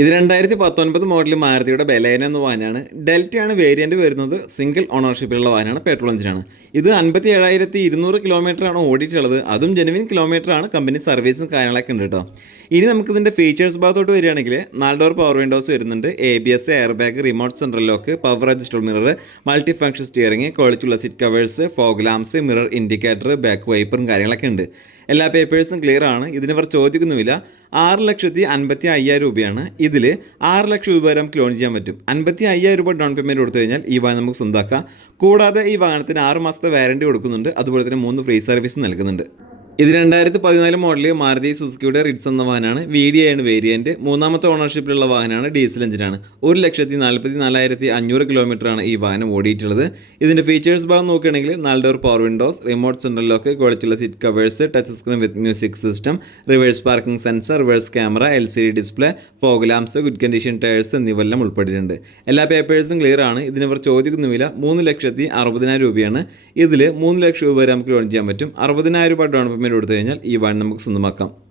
ഇത് രണ്ടായിരത്തി പത്തൊൻപത് മോഡൽ മാരുതിയുടെ ബലേന എന്ന വാഹനമാണ് ഡെൽറ്റയാണ് വേരിയന്റ് വരുന്നത്. സിംഗിൾ ഓണർഷിപ്പിലുള്ള വാഹനമാണ് പെട്രോൾ എഞ്ചിനാണ്. ഇത് അൻപത്തി ഏഴായിരത്തി ഇരുന്നൂറ് കിലോമീറ്ററാണ് ഓടിയിട്ടുള്ളത്. അതും ജെനുവിൻ കിലോമീറ്ററാണ്. കമ്പനി സർവീസും കാര്യങ്ങളൊക്കെ ഉണ്ട് കേട്ടോ. ഇനി നമുക്ക് ഇതിന്റെ ഫീച്ചേഴ്സ് ഭാഗത്തോട്ട് വരികയാണെങ്കിൽ നാല് ഡോർ പവർ വിൻഡോസ് വരുന്നുണ്ട്. A B S air bag remote central lock power adjustable mirror multi function steering ക്വാളിറ്റിയുള്ള seat covers fog lamps mirror indicator back വൈപ്പറും കാര്യങ്ങളൊക്കെ ഉണ്ട്. എല്ലാ പേപ്പേഴ്സും ക്ലിയർ ആണ്. ഇതിന് ഇവർ ചോദിക്കുന്നുമില്ല. ആറ് ലക്ഷത്തി അൻപത്തി അയ്യായിരം രൂപയാണ്. ഇതിൽ ആറ് ലക്ഷം രൂപ വരെ നമുക്ക് ലോൺ ചെയ്യാൻ പറ്റും. അൻപത്തി അയ്യായിരം രൂപ ഡൗൺ പേയ്മെന്റ് കൊടുത്തു കഴിഞ്ഞാൽ ഈ വാഹനം നമുക്ക് സ്വന്തമാക്കാം കൂടാതെ ഈ വാഹനത്തിന് ആറ് മാസത്തെ വാറണ്ടി കൊടുക്കുന്നുണ്ട്. അതുപോലെ തന്നെ മൂന്ന് ഫ്രീ സർവീസ് നൽകുന്നുണ്ട്. ഇത് രണ്ടായിരത്തി പതിനാല് മോഡലിൽ മാരുതി സുസുക്കിയുടെ റിഡ്സ് എന്ന വാഹനമാണ്. വി ഡി ആണ് വേരിയന്റ് മൂന്നാമത്തെ ഓണർഷിപ്പിലുള്ള വാഹനമാണ് ഡീസൽ എഞ്ചിനാണ് ഒരു ലക്ഷത്തി നാൽപ്പത്തി നാലായിരത്തി അഞ്ഞൂറ് കിലോമീറ്ററാണ് ഈ വാഹനം ഓടിയിട്ടുള്ളത്. ഇതിന്റെ ഫീച്ചേഴ്സ് ഭാഗം നോക്കുകയാണെങ്കിൽ നാല് door power windows remote central lock ക്വാളിറ്റിയുള്ള seat covers touch screen with music system reverse parking sensor reverse camera L C D display fog lamps good condition tyres എന്നിവയെല്ലാം ഉൾപ്പെട്ടിട്ടുണ്ട്. എല്ലാ പേപ്പേഴ്സും ക്ലിയർ ആണ്. ഇതിനവർ ചോദിക്കുന്ന വില മൂന്ന് ലക്ഷത്തി അറുപതിനായിരം രൂപയാണ്. ഇതിൽ മൂന്ന് ലക്ഷം രൂപ വരെ നമുക്ക് ലോൺ ചെയ്യാൻ പറ്റും. അറുപതിനായിരം രൂപ ഡൗൺ പേയ്മെന്റ് കൊടുത്തു കഴിഞ്ഞാൽ ഈ വൺ നമുക്ക് സ്വന്തമാക്കാം.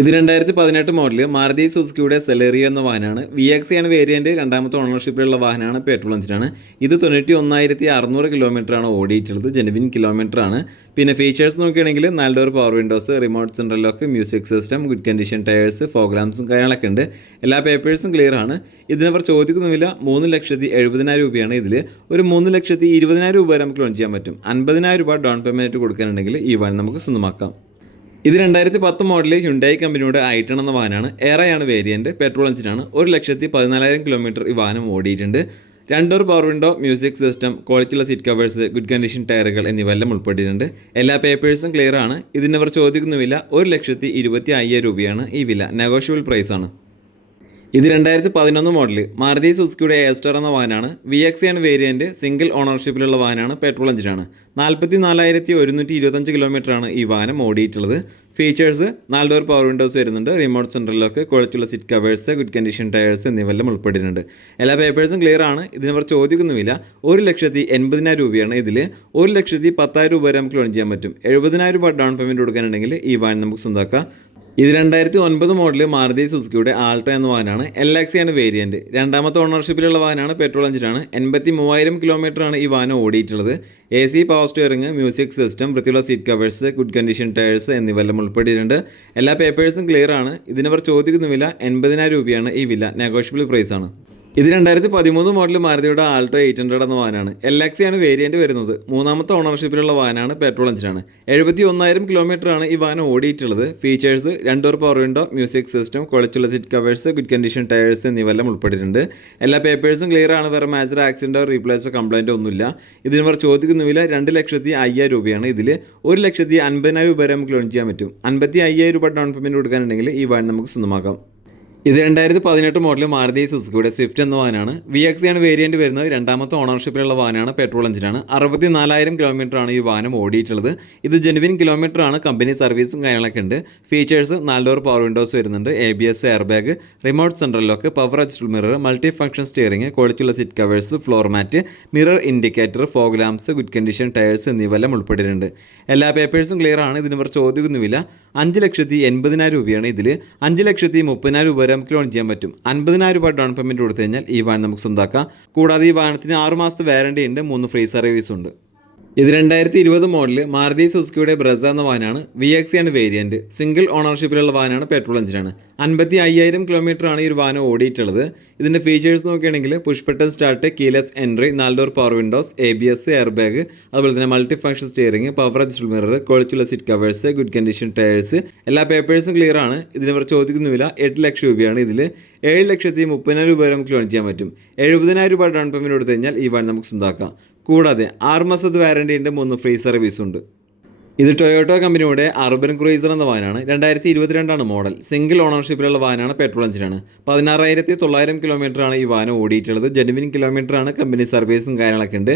ഇത് രണ്ടായിരത്തി പതിനെട്ട് മോഡൽ മാരുതി സുസുക്കിയുടെ സെലേറിയോ എന്ന വാഹനമാണ്. വി എക്സ് ആണ് വേരിയന്റ് രണ്ടാമത്തെ ഓണർഷിപ്പിലുള്ള വാഹനമാണ് പെട്രോൾ എഞ്ചിനാണ് ഇത് തൊണ്ണൂറ്റി ഒന്നായിരത്തി അറുന്നൂറ് കിലോമീറ്ററാണ് ഓടിയിട്ടുള്ളത് ജെനുവിൻ കിലോമീറ്ററാണ് പിന്നെ ഫീച്ചേഴ്സ് നോക്കുകയാണെങ്കിൽ നാല് door power windows remote central lock music system good condition tyres പ്രോഗ്രാംസും കാര്യങ്ങളൊക്കെ ഉണ്ട്. എല്ലാ പേപ്പേഴ്സും ക്ലിയർ ആണ്. ഇതിനവർ ചോദിക്കുന്നുമില്ല മൂന്ന് ലക്ഷത്തി എഴുപതിനായിരം രൂപയാണ് ഇതിൽ ഒരു മൂന്ന് ലക്ഷത്തി ഇരുപതിനായിരം രൂപ വരെ നമുക്ക് ലോൺ ചെയ്യാൻ പറ്റും. അൻപതിനായിരം രൂപ ഡൗൺ പേയ്മെന്റ് കൊടുക്കാനുണ്ടെങ്കിൽ ഈ വൺ നമുക്ക് സ്വന്തമാക്കാം. ഇത് രണ്ടായിരത്തി പത്ത് മോഡലിൽ ഹ്യുണ്ടായി കമ്പനിയുടെ ഐട്ടൺ എന്ന വാഹനമാണ്. ഏറെയാണ് വേരിയന്റ് പെട്രോൾ എഞ്ചിനാണ് ഒരു ലക്ഷത്തി പതിനാലായിരം കിലോമീറ്റർ ഈ വാഹനം ഓടിയിട്ടുണ്ട്. രണ്ടോർ പവർ വിൻഡോ മ്യൂസിക് സിസ്റ്റം ക്വാളിറ്റിയുള്ള സീറ്റ് കവേഴ്സ് ഗുഡ് കണ്ടീഷൻ ടയറുകൾ എന്നിവയെല്ലാം ഉൾപ്പെട്ടിട്ടുണ്ട്. എല്ലാ പേപ്പേഴ്സും ക്ലിയർ ആണ്. ഇതിനവർ ചോദിക്കുന്ന വില ഒരു ലക്ഷത്തി ഇരുപത്തി അയ്യായിരം രൂപയാണ് ഈ വില. നെഗോഷ്യബിൾ പ്രൈസാണ് ഇത് രണ്ടായിരത്തി പതിനൊന്ന് മോഡൽ മാരുതി സുസുക്കിയുടെ എസ്റ്റർ എന്ന വാഹനമാണ്. വി എക്സ് ആണ് വേരിയന്റ് സിംഗിൾ ഓണർഷിപ്പിലുള്ള വാഹനമാണ്. പെട്രോൾ എഞ്ചിനാണ് നാൽപ്പത്തി നാലായിരത്തി ഒരുന്നൂറ്റി ഇരുപത്തഞ്ച് കിലോമീറ്ററാണ് ഈ വാഹനം ഓടിയിട്ടുള്ളത്. ഫീച്ചേഴ്സ് നാല് ഡോർ പവർ വിൻഡോസ് വരുന്നുണ്ട്. റിമോട്ട് സെൻട്രൽ ലോക്ക് ക്വാളിറ്റിയുള്ള seat covers good condition tyres എന്നിവയെല്ലാം ഉൾപ്പെട്ടിട്ടുണ്ട്. എല്ലാ പേപ്പേഴ്സും ക്ലിയർ ആണ്. ഇതിനവർ ചോദിക്കുന്നുമില്ല. ഒരു ലക്ഷത്തി എൺപതിനായിരം രൂപയാണ് ഇതിൽ. ഒരു ലക്ഷത്തി പത്തായിരം രൂപ വരെ നമുക്ക് ലോൺ ചെയ്യാൻ പറ്റും. എഴുപതിനായിരം രൂപ ഡൗൺ പേയ്മെന്റ് കൊടുക്കാനുണ്ടെങ്കിൽ ഈ വാഹനം നമുക്ക് സ്വന്തമാക്കാം. ഇത് രണ്ടായിരത്തി ഒൻപത് മോഡൽ മാരുതി സുസുക്കിയുടെ ആൾട്ട എന്ന വാഹനമാണ്. എൽ ആണ് വേരിയന്റ് രണ്ടാമത്തെ ഓണർഷിപ്പിലുള്ള വാഹനമാണ് പെട്രോൾ എഞ്ചിനാണ് എൺപത്തി മൂവായിരം കിലോമീറ്ററാണ് ഈ വാഹനം ഓടിയിട്ടുള്ളത്. A C power steering music system വൃത്തിയുള്ള seat covers good condition tyres എന്നിവയെല്ലാം ഉൾപ്പെട്ടിട്ടുണ്ട്. എല്ലാ പേപ്പേഴ്സും ക്ലിയർ ആണ്. ഇതിനവർ ചോദിക്കുന്ന വില എൺപതിനായിരം രൂപയാണ്. ഈ വില നെഗോഷ്യബിൾ പ്രൈസാണ് ആണ്. ഇത് രണ്ടായിരത്തി പതിമൂന്ന് മോഡൽ മാരുതിയുടെ ആൾട്ടോ എയ്റ്റ് ഹൺഡ്രഡ് എന്ന വാഹനമാണ് എൽ എക്സിയാണ് വേരിയന്റ് വരുന്നത്. മൂന്നാമത്തെ ഓണർഷിപ്പിലുള്ള വാഹനമാണ് പെട്രോൾ എഞ്ചിനാണ് എഴുപത്തി ഒന്നായിരം കിലോമീറ്ററാണ് ഈ വാഹനം ഓടിയിട്ടുള്ളത്. ഫീച്ചേഴ്സ് രണ്ടോർ power window music system കുളച്ചുള്ള seat covers good condition tyres എന്നിവയെല്ലാം ഉൾപ്പെട്ടിട്ടുണ്ട്. എല്ലാ പേപ്പേഴ്സും ക്ലിയർ ആണ്. വേറെ മേജർ ആക്സിഡന്റോ റീപ്ലേസോ കംപ്ലൈന്റോ ഒന്നുമില്ല. ഇതിന് ചോദിക്കുന്ന വില രണ്ട് ലക്ഷത്തി അയ്യായിരം രൂപയാണ്. ഇതിൽ ഒരു ലക്ഷത്തി അൻപതിനായിരം രൂപ വരെ നമുക്ക് ലോൺ ചെയ്യാൻ പറ്റും. അൻപത്തി അയ്യായിരം രൂപ ഡൗൺ പേയ്മെന്റ് കൊടുക്കാനുണ്ടെങ്കിൽ ഈ വാഹനം നമുക്ക് സ്വന്തമാക്കാം. ഇത് രണ്ടായിരത്തി പതിനെട്ട് മോഡൽ മാരുതി സുസുക്കിയുടെ സ്വിഫ്റ്റ് എന്ന വാഹനമാണ്. വി എക്സ് ആണ് വേരിയന്റ് വരുന്നത്. രണ്ടാമത്തെ ഓണർഷിപ്പിലുള്ള വാഹനമാണ്. പെട്രോൾ എഞ്ചിനാണ് അറുപത്തി നാലായിരം കിലോമീറ്ററാണ് ഈ വാഹനം ഓടിയിട്ടുള്ളത്. ഇത് ജെനുവിൻ കിലോമീറ്റർ ആണ്. കമ്പനി സർവീസും കാര്യങ്ങളൊക്കെ ഉണ്ട്. ഫീച്ചേഴ്സ് നാല് ഡോർ പവർ വിൻഡോസ് വരുന്നുണ്ട്. A B S air bag remote central lock power adjustable mirror multi function steering ക്വാളിറ്റിയുള്ള seat covers floor mat mirror indicator fog lamps good condition tyres എന്നിവയെല്ലാം ഉൾപ്പെട്ടിട്ടുണ്ട്. എല്ലാ പേപ്പേഴ്സും ക്ലിയർ ആണ്. ഇതിന് ഇവർ ചോദിക്കുന്നുമില്ല അഞ്ച് ലക്ഷത്തി എൺപതിനായിരം രൂപയാണ് ഇതിൽ അഞ്ച് ലക്ഷത്തി മുപ്പതിനായിരം രൂപ വരെ നമുക്ക് ലോൺ ചെയ്യാൻ പറ്റും. അൻപതിനായിരം രൂപ ഡൗൺ പേയ്മെന്റ് കൊടുത്തു കഴിഞ്ഞാൽ ഈ വാഹനം നമുക്ക് സ്വന്തമാക്കാം കൂടാതെ ഈ വാഹനത്തിന് ആറ് മാസത്തെ വാറണ്ടി ഉണ്ട് മൂന്ന് ഫ്രീ സർവീസ് ഉണ്ട്. ഇത് രണ്ടായിരത്തി ഇരുപത് മോഡൽ മാരുതി സുസുക്കിയുടെ ബ്രസ എന്ന വാഹനമാണ് വി എക്സ് ആണ് വേരിയന്റ് സിംഗിൾ ഓണർഷിപ്പിലുള്ള വാഹനമാണ് പെട്രോൾ എഞ്ചിനാണ് അൻപത്തി അയ്യായിരം കിലോമീറ്ററാണ് ഈ ഒരു വാഹനം ഓടിയിട്ടുള്ളത്. ഇതിന്റെ ഫീച്ചേഴ്സ് നോക്കുകയാണെങ്കിൽ push button start keyless entry നാല് door power windows A B S air bag അതുപോലെ തന്നെ multi function steering power adjust mirror കൊളിച്ചുള്ള seat covers good condition tyres എല്ലാ പേപ്പേഴ്സും ക്ലിയർ ആണ്. ഇതിനവർ ചോദിക്കുന്നുമില്ല. എട്ട് ലക്ഷം രൂപയാണ് ഇതിൽ ഏഴ് ലക്ഷത്തി മുപ്പതിനായിരം രൂപ വരെ നമുക്ക് ലോൺ ചെയ്യാൻ പറ്റും. എഴുപതിനായിരം രൂപ ഡൗൺ പേയ്മെന്റ് കൊടുത്തു കഴിഞ്ഞാൽ ഈ വണ്ടി നമുക്ക് സ്വന്തമാക്കാം. കൂടാതെ ആറ് മാസത്തെ വാറണ്ടി ഉണ്ട് മൂന്ന് ഫ്രീ സർവീസ് ഉണ്ട്. ഇത് ടൊയോട്ടോ കമ്പനിയുടെ അർബൻ ക്രൂയിസർ എന്ന വാഹനമാണ് രണ്ടായിരത്തി ഇരുപത്തിരണ്ടാണ് മോഡൽ സിംഗിൾ ഓണർഷിപ്പിലുള്ള വാഹനമാണ് പെട്രോൾ എഞ്ചിനാണ് പതിനാറായിരത്തി തൊള്ളായിരം കിലോമീറ്ററാണ് ഈ വാഹനം ഓടിയിട്ടുള്ളത്. ജെനുവിൻ കിലോമീറ്ററാണ് കമ്പനി സർവീസും കാര്യങ്ങളൊക്കെ ഉണ്ട്.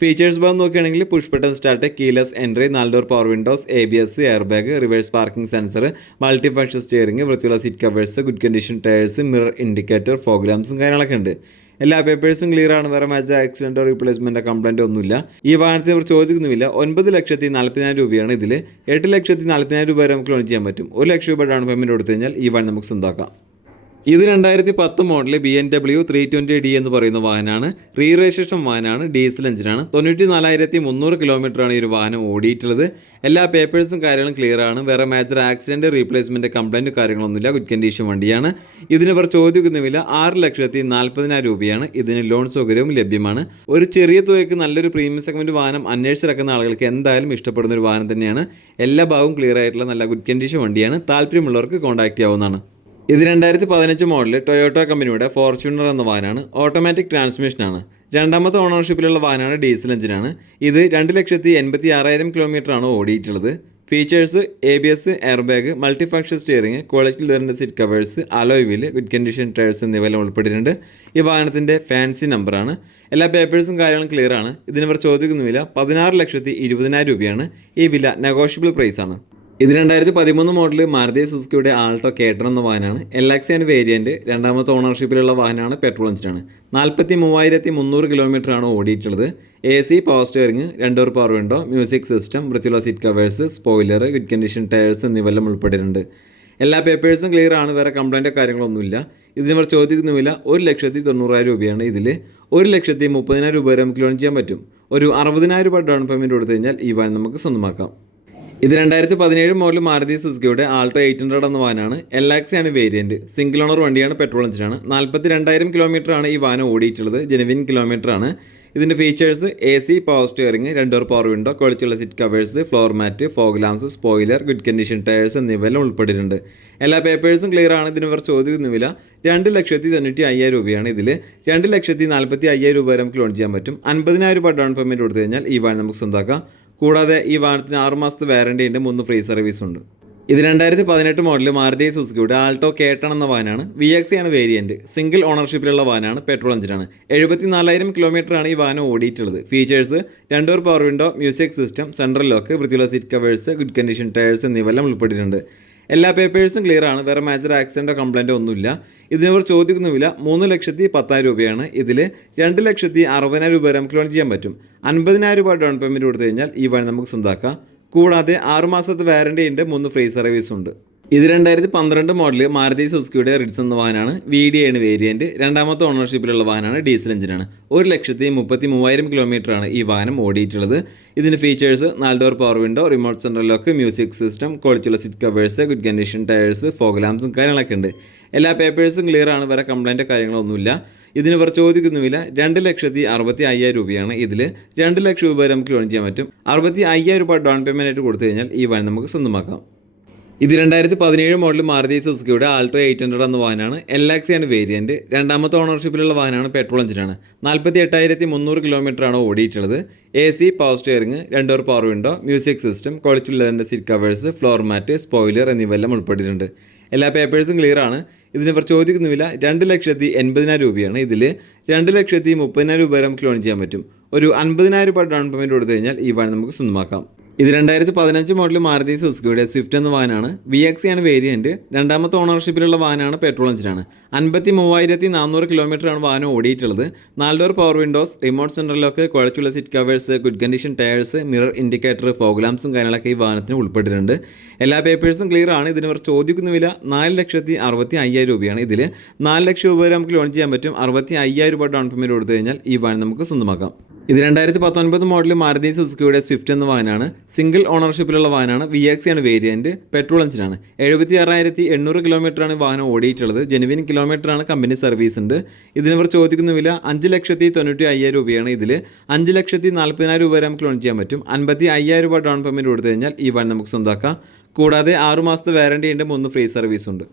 ഫീച്ചേഴ്സ് ഭാഗം നോക്കുകയാണെങ്കിൽ push button start keyless entry നാല് door power windows A B S air bag reverse parking sensor multi function steering വൃത്തിയുള്ള seat covers good condition tyres mirror indicator ഫോഗ്രാംസും കാര്യങ്ങളൊക്കെ ഉണ്ട്. എല്ലാ പേപ്പേഴ്സും ക്ലിയർ ആണ്. വേറെ മാച്ച് ആക്സിഡന്റോ റീപ്ലേസ്മെന്റോ കംപ്ലൈന്റോ ഒന്നുമില്ല. ഈ വാഹനത്തിന് അവർ ചോദിക്കുന്നുമില്ല. ഒൻപത് ലക്ഷത്തി നാൽപ്പതിനായിരം രൂപയാണ് ഇതിൽ എട്ട് ലക്ഷത്തി നാൽപ്പതിനായിരം രൂപ വരെ നമുക്ക് ലോൺ ചെയ്യാൻ പറ്റും. ഒരു ലക്ഷം രൂപ ഡൗൺ പേയ്മെന്റ് കൊടുത്തു കഴിഞ്ഞാൽ ഈ വാഹനം നമുക്ക് സ്വന്തമാക്കാം ഇത് രണ്ടായിരത്തി പത്ത് model B N W three twenty D എന്ന് പറയുന്ന വാഹനമാണ്. റീ രജിസ്ട്രേഷൻ വാഹനമാണ്. ഡീസൽ എഞ്ചിനാണ്. തൊണ്ണൂറ്റി നാലായിരത്തി മുന്നൂറ് കിലോമീറ്ററാണ് ഈ ഒരു വാഹനം ഓടിയിട്ടുള്ളത്. എല്ലാ പേപ്പേഴ്സും കാര്യങ്ങളും ക്ലിയർ ആണ്. വേറെ മേജർ ആക്സിഡന്റ് റീപ്ലേസ്മെന്റ് കംപ്ലൈന്റ് കാര്യങ്ങളൊന്നുമില്ല. ഗുഡ് കണ്ടീഷൻ വണ്ടിയാണ്. ഇതിന് ഇവർ ചോദിക്കുന്ന വില ആറ് ലക്ഷത്തി നാൽപ്പതിനായിരം രൂപയാണ് ഇതിന് ലോൺ സൗകര്യവും ലഭ്യമാണ്. ഒരു ചെറിയ തുകയ്ക്ക് നല്ലൊരു പ്രീമിയം സെഗ്മെന്റ് വാഹനം അന്വേഷിച്ചിറക്കുന്ന ആളുകൾക്ക് എന്തായാലും ഇഷ്ടപ്പെടുന്ന ഒരു വാഹനം തന്നെയാണ്. എല്ലാ ഭാഗവും ക്ലിയർ ആയിട്ടുള്ള നല്ല ഗുഡ് കണ്ടീഷൻ വണ്ടിയാണ്. താല്പര്യമുള്ളവർക്ക് കോൺടാക്ട് ചെയ്യാവുന്നതാണ്. ഇത് രണ്ടായിരത്തി പതിനഞ്ച് മോഡൽ ടൊയോട്ട കമ്പനിയുടെ ഫോർച്യൂണർ എന്ന വാഹനമാണ് ഓട്ടോമാറ്റിക് ട്രാൻസ്മിഷനാണ് രണ്ടാമത്തെ ഓണർഷിപ്പിലുള്ള വാഹനമാണ് ഡീസൽ എഞ്ചിനാണ് ഇത് രണ്ട് ലക്ഷത്തി എൺപത്തി ആറായിരം കിലോമീറ്ററാണ് ഓടിയിട്ടുള്ളത്. Features A B S air bag multifunction steering quality ലെറിന്റെ seat covers alloy wheel with condition tyres എന്നിവയെല്ലാം ഉൾപ്പെട്ടിട്ടുണ്ട്. ഈ വാഹനത്തിന്റെ ഫാൻസി നമ്പറാണ് എല്ലാ പേപ്പേഴ്സും കാര്യങ്ങളും ക്ലിയർ ആണ്. ഇതിന് ഇവർ ചോദിക്കുന്ന വില പതിനാറ് ലക്ഷത്തി ഇരുപതിനായിരം രൂപയാണ് ഈ വില. നെഗോഷ്യബിൾ പ്രൈസാണ് ഇത് രണ്ടായിരത്തി പതിമൂന്ന് മോഡൽ മാരുതി സുസുക്കിയുടെ ആൾട്ടോ കേട്ടൺ എന്ന വാഹനമാണ്. ആണ് വേരിയന്റ് രണ്ടാമത്തെ ഓണർഷിപ്പിലുള്ള വാഹനമാണ് പെട്രോൾ എഞ്ചിനാണ് നാൽപ്പത്തി മൂവായിരത്തി മുന്നൂറ് കിലോമീറ്ററാണ് ഓടിയിട്ടുള്ളത്. എ സി പവർ സ്റ്റിയറിംഗ് രണ്ടോർ പവർ വിൻഡോ മ്യൂസിക് സിസ്റ്റം വൃത്തിയുള്ള seat covers spoiler good condition tyres എന്നിവയെല്ലാം ഉൾപ്പെട്ടിട്ടുണ്ട്. എല്ലാ പേപ്പേഴ്സും ക്ലിയർ ആണ്. വേറെ കംപ്ലൈന്റോ കാര്യങ്ങളൊന്നുമില്ല ഇതിന് ഇവർ ചോദിക്കുന്നുമില്ല. ഒരു ലക്ഷത്തി തൊണ്ണൂറായിരം രൂപയാണ് ഇതിൽ ഒരു ലക്ഷത്തി മുപ്പതിനായിരം രൂപ വരെ നമുക്ക് ലോൺ ചെയ്യാൻ പറ്റും. ഒരു അറുപതിനായിരം രൂപ ഡൗൺ പേയ്മെന്റ് കൊടുത്തു കഴിഞ്ഞാൽ ഈ വാൻ നമുക്ക് സ്വന്തമാക്കാം. ഇത് രണ്ടായിരത്തി പതിനേഴ് മോഡൽ മാരുതി സുസുക്കിയുടെ ആൾട്ടോ എയ്റ്റ് ഹൺഡ്രഡ് എന്ന വാനാണ്. ആണ് വേരിയന്റ് സിംഗിൾ ഓണർ വണ്ടിയാണ് പെട്രോൾ എഞ്ചിനാണ് നാൽപ്പത്തി രണ്ടായിരം ആണ് ഈ വാന ഓടിയിട്ടുള്ളത്. ജെനുവിൻ കിലോമീറ്റർ ആണ്. ഇതിന്റെ features A C power steering രണ്ടോർ power window കൊളിച്ചുള്ള seat covers floor mat fog lamps spoiler good condition tyres എന്നിവയെല്ലാം ഉൾപ്പെട്ടിട്ടുണ്ട്. എല്ലാ പേപ്പേഴ്സും ക്ലിയർ ആണ്. ഇതിന് ഇവർ ചോദിക്കുന്നില്ല രണ്ട് ലക്ഷത്തി തൊണ്ണൂറ്റി അയ്യായിരം രൂപയാണ് ഇതിൽ രണ്ട് ലക്ഷത്തി നാൽപ്പത്തി അയ്യായിരം രൂപ വരെ നമുക്ക് ലോൺ ചെയ്യാൻ പറ്റും. അൻപതിനായിരം രൂപ ഡൗൺ പേയ്മെന്റ് കൊടുത്തു കഴിഞ്ഞാൽ ഈ വാൻ നമുക്ക് സ്വന്തമാക്കാം കൂടാതെ ഈ വാഹനത്തിന് ആറ് മാസത്തെ വാറണ്ടി ഉണ്ട് മൂന്ന് ഫ്രീ സർവീസ് ഉണ്ട്. ഇത് രണ്ടായിരത്തി പതിനെട്ട് മോഡൽ മാരുതി സുസുക്കിയുടെ ആൾട്ടോ കേട്ടൺ എന്ന വാഹനമാണ്. വി എക്സ് ആണ് വേരിയന്റ് സിംഗിൾ ഓണർഷിപ്പിലുള്ള വാഹനമാണ് പെട്രോൾ എഞ്ചിനാണ് എഴുപത്തി നാലായിരം കിലോമീറ്ററാണ് ഈ വാഹനം ഓടിയിട്ടുള്ളത്. Features രണ്ടോർ power window music system central lock വൃത്തിയുള്ള seat covers good condition tyres എന്നിവയെല്ലാം ഉൾപ്പെട്ടിട്ടുണ്ട്. എല്ലാ പേപ്പേഴ്സും ക്ലിയർ ആണ്. വേറെ മേജർ ആക്സിഡന്റോ കംപ്ലൈന്റോ ഒന്നുമില്ല. ഇതിനവർ ചോദിക്കുന്ന വില മൂന്ന് ലക്ഷത്തി പത്തായിരം രൂപയാണ് ഇതിൽ രണ്ട് ലക്ഷത്തി അറുപതിനായിരം രൂപ വരെ നമുക്ക് ലോൺ ചെയ്യാൻ പറ്റും. അൻപതിനായിരം രൂപ ഡൗൺ പേയ്മെന്റ് കൊടുത്തു കഴിഞ്ഞാൽ ഈ വഴി നമുക്ക് സ്വന്തമാക്കാം കൂടാതെ ആറുമാസത്തെ വാറണ്ടി ഉണ്ട്. മൂന്ന് ഫ്രീ സർവീസ് ഉണ്ട്. ഇത് രണ്ടായിരത്തി പന്ത്രണ്ട് മോഡൽ മാരുതി സുസുക്കിയുടെ റിഡ്സ് എന്ന വാഹനമാണ്. വി ഡി ആണ് വേരിയന്റ് രണ്ടാമത്തെ ഓണർഷിപ്പിലുള്ള വാഹനമാണ് ഡീസൽ എഞ്ചിനാണ് ഒരു ലക്ഷത്തി മുപ്പത്തി മൂവായിരം കിലോമീറ്ററാണ് ഈ വാഹനം ഓടിയിട്ടുള്ളത്. ഇതിന്റെ ഫീച്ചേഴ്സ് നാല് door power window remote central lock music system ക്വാളിറ്റിയുള്ള seat covers good condition tyres fog ലാംസും കാര്യങ്ങളൊക്കെ ഉണ്ട്. എല്ലാ പേപ്പേഴ്സും ക്ലിയർ ആണ്. വേറെ കംപ്ലൈന്റോ കാര്യങ്ങളൊന്നുമില്ല. ഇതിന് ഇവർ ചോദിക്കുന്നുമില്ല രണ്ട് ലക്ഷത്തി അറുപത്തി അയ്യായിരം രൂപയാണ് ഇതിൽ രണ്ട് ലക്ഷം രൂപ വരെ നമുക്ക് ലോൺ ചെയ്യാൻ പറ്റും. അറുപത്തി അയ്യായിരം രൂപ ഡൗൺ പേയ്മെന്റായിട്ട് കൊടുത്തു കഴിഞ്ഞാൽ ഈ വാഹനം നമുക്ക് സ്വന്തമാക്കാം. ഇത് രണ്ടായിരത്തി പതിനേഴ് മോഡൽ മാരുതി സുസുക്കിയുടെ ആൾട്രോ എയ്റ്റ് ഹൺഡ്രഡ് എന്ന വാഹനമാണ്. എൽ ആണ് വേരിയന്റ് രണ്ടാമത്തെ ഓണർഷിപ്പിലുള്ള വാഹനമാണ് പെട്രോൾ എഞ്ചിനാണ്. നാൽപ്പത്തി എട്ടായിരത്തി മുന്നൂറ് കിലോമീറ്ററാണ് ഓടിയിട്ടുള്ളത്. A C power steering രണ്ടോർ power window music system quality ലെതറിന്റെ seat covers floor mat spoiler എന്നിവയെല്ലാം ഉൾപ്പെട്ടിട്ടുണ്ട്. എല്ലാ പേപ്പേഴ്സും ക്ലിയർ ആണ്. ഇതിന് ഇവർ ചോദിക്കുന്ന വില രണ്ട് ലക്ഷത്തി എൺപതിനായിരം രൂപയാണ്. ഇതിൽ രണ്ട് ലക്ഷത്തി മുപ്പതിനായിരം രൂപ വരെ നമുക്ക് ലോൺ ചെയ്യാൻ പറ്റും. ഒരു അൻപതിനായിരം രൂപ ഡൗൺ പേയ്മെന്റ് കൊടുത്തു കഴിഞ്ഞാൽ ഈ വാഹനം നമുക്ക് സ്വന്തമാക്കാം. ഇത് രണ്ടായിരത്തി പതിനഞ്ച് മോഡൽ മാരുതി സുസുക്കിയുടെ സ്വിഫ്റ്റ് എന്ന വാഹനമാണ് വി എക്സി ആണ് വേരിയന്റ് രണ്ടാമത്തെ ഓണർഷിപ്പിലുള്ള വാഹനമാണ് പെട്രോൾ എഞ്ചിനാണ് അൻപത്തി മൂവായിരത്തി നാനൂറ് കിലോമീറ്ററാണ് വാഹനം ഓടിയിട്ടുള്ളത്. നാല് ഡോർ പവർ വിൻഡോസ് റിമോട്ട് സെന്ററിലൊക്കെ കുഴച്ചുള്ള seat covers good condition tyres mirror indicator ഫോഗ്ലാംസും കാര്യങ്ങളൊക്കെ ഈ വാഹനത്തിന് ഉൾപ്പെട്ടിട്ടുണ്ട്. എല്ലാ പേപ്പേഴ്സും ക്ലിയർ ആണ്. ഇതിന് ഇവർ ചോദിക്കുന്ന വില നാല് ലക്ഷത്തി അറുപത്തി അയ്യായിരം രൂപയാണ്. ഇതിൽ നാല് ലക്ഷം രൂപ വരെ നമുക്ക് ലോൺ ചെയ്യാൻ പറ്റും. അറുപത്തി അയ്യായിരം രൂപ ഡൗൺ പേയ്മെന്റ് കൊടുത്തു കഴിഞ്ഞാൽ ഈ വാഹനം നമുക്ക് സ്വന്തമാക്കാം. ഇത് രണ്ടായിരത്തി പത്തൊൻപത് മോഡൽ മാരുതി സുസുക്കിയുടെ സ്വിഫ്റ്റ് എന്ന വാഹനമാണ്. സിംഗിൾ ഓണർഷിപ്പിലുള്ള വാഹനമാണ്. വി എക്സ് ആണ് വേരിയന്റ് പെട്രോൾ എഞ്ചിനാണ് എഴുപത്തി ആറായിരത്തി എണ്ണൂറ് കിലോമീറ്ററാണ് വാഹനം ഓടിയിട്ടുള്ളത്. ജെനുവിൻ കിലോമീറ്ററാണ് കമ്പനി സർവീസ് ഉണ്ട്. ഇതിനിവർ ചോദിക്കുന്ന വില അഞ്ച് ലക്ഷത്തി തൊണ്ണൂറ്റി അയ്യായിരം രൂപയാണ് ഇതിൽ അഞ്ച് ലക്ഷത്തി നാൽപ്പതിനായിരം രൂപ വരെ നമുക്ക് ലോൺ ചെയ്യാൻ പറ്റും. അൻപത്തി അയ്യായിരം രൂപ ഡൗൺ പേയ്മെന്റ് കൊടുത്തു കഴിഞ്ഞാൽ ഈ വൺ നമുക്ക് സ്വന്തമാക്കാം കൂടാതെ ആറുമാസത്തെ വാറണ്ടി ഉണ്ട്. മൂന്ന് ഫ്രീ സർവീസ് ഉണ്ട്.